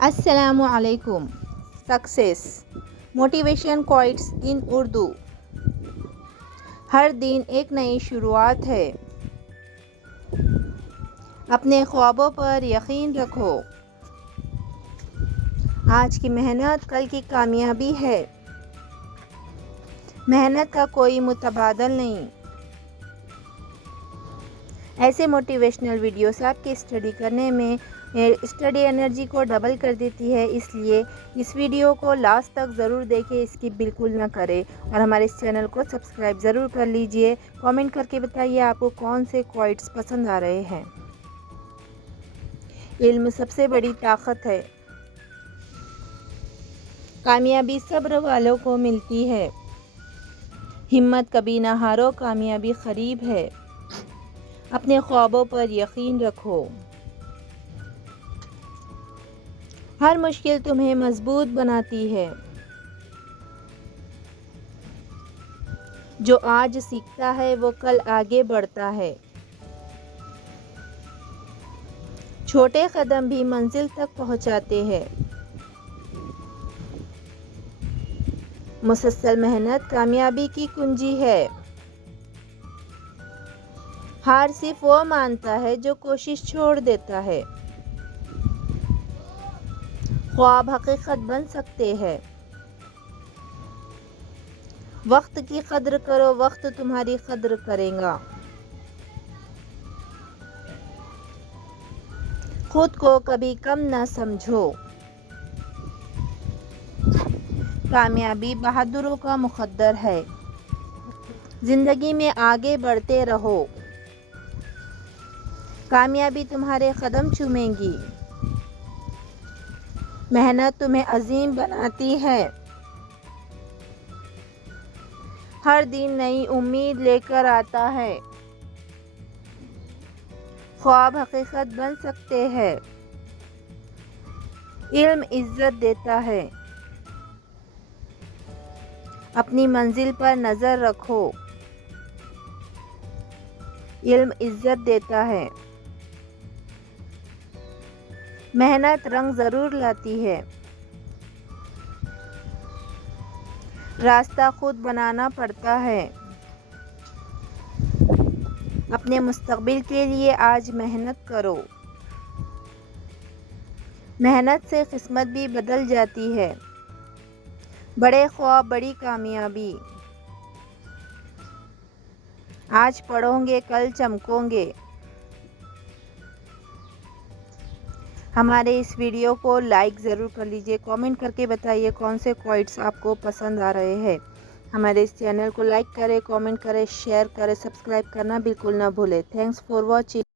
السلام علیکم. Success motivation quotes ان اردو. ہر دن ایک نئی شروعات ہے. اپنے خوابوں پر یقین رکھو. آج کی محنت کل کی کامیابی ہے. محنت کا کوئی متبادل نہیں. ایسے موٹیویشنل ویڈیوز آپ کی اسٹڈی انرجی کو ڈبل کر دیتی ہے، اس لیے اس ویڈیو کو لاسٹ تک ضرور دیکھیں، اسکپ بالکل نہ کریں اور ہمارے اس چینل کو سبسکرائب ضرور کر لیجئے. کامنٹ کر کے بتائیے آپ کو کون سے کوٹس پسند آ رہے ہیں. علم سب سے بڑی طاقت ہے. کامیابی صبر والوں کو ملتی ہے. ہمت کبھی نہ ہارو، کامیابی قریب ہے. اپنے خوابوں پر یقین رکھو. ہر مشکل تمہیں مضبوط بناتی ہے. جو آج سیکھتا ہے وہ کل آگے بڑھتا ہے. چھوٹے قدم بھی منزل تک پہنچاتے ہیں. مسلسل محنت کامیابی کی کنجی ہے. ہار صرف وہ مانتا ہے جو کوشش چھوڑ دیتا ہے. خواب حقیقت بن سکتے ہیں. وقت کی قدر کرو، وقت تمہاری قدر کرے گا. خود کو کبھی کم نہ سمجھو. کامیابی بہادروں کا مقدر ہے. زندگی میں آگے بڑھتے رہو. کامیابی تمہارے قدم چومے گی. محنت تمہیں عظیم بناتی ہے. ہر دن نئی امید لے کر آتا ہے. خواب حقیقت بن سکتے ہیں. علم عزت دیتا ہے. اپنی منزل پر نظر رکھو. علم عزت دیتا ہے. محنت رنگ ضرور لاتی ہے. راستہ خود بنانا پڑتا ہے. اپنے مستقبل کے لیے آج محنت کرو. محنت سے قسمت بھی بدل جاتی ہے. بڑے خواب بڑی کامیابی. آج پڑھو گے کل چمکو گے. ہمارے اس ویڈیو کو لائک ضرور کر لیجئے. کامنٹ کر کے بتائیے کون سے کوٹس آپ کو پسند آ رہے ہیں. ہمارے اس چینل کو لائک کریں، کامنٹ کریں، شیئر کریں، سبسکرائب کرنا بالکل نہ بھولیں. Thanks for watching.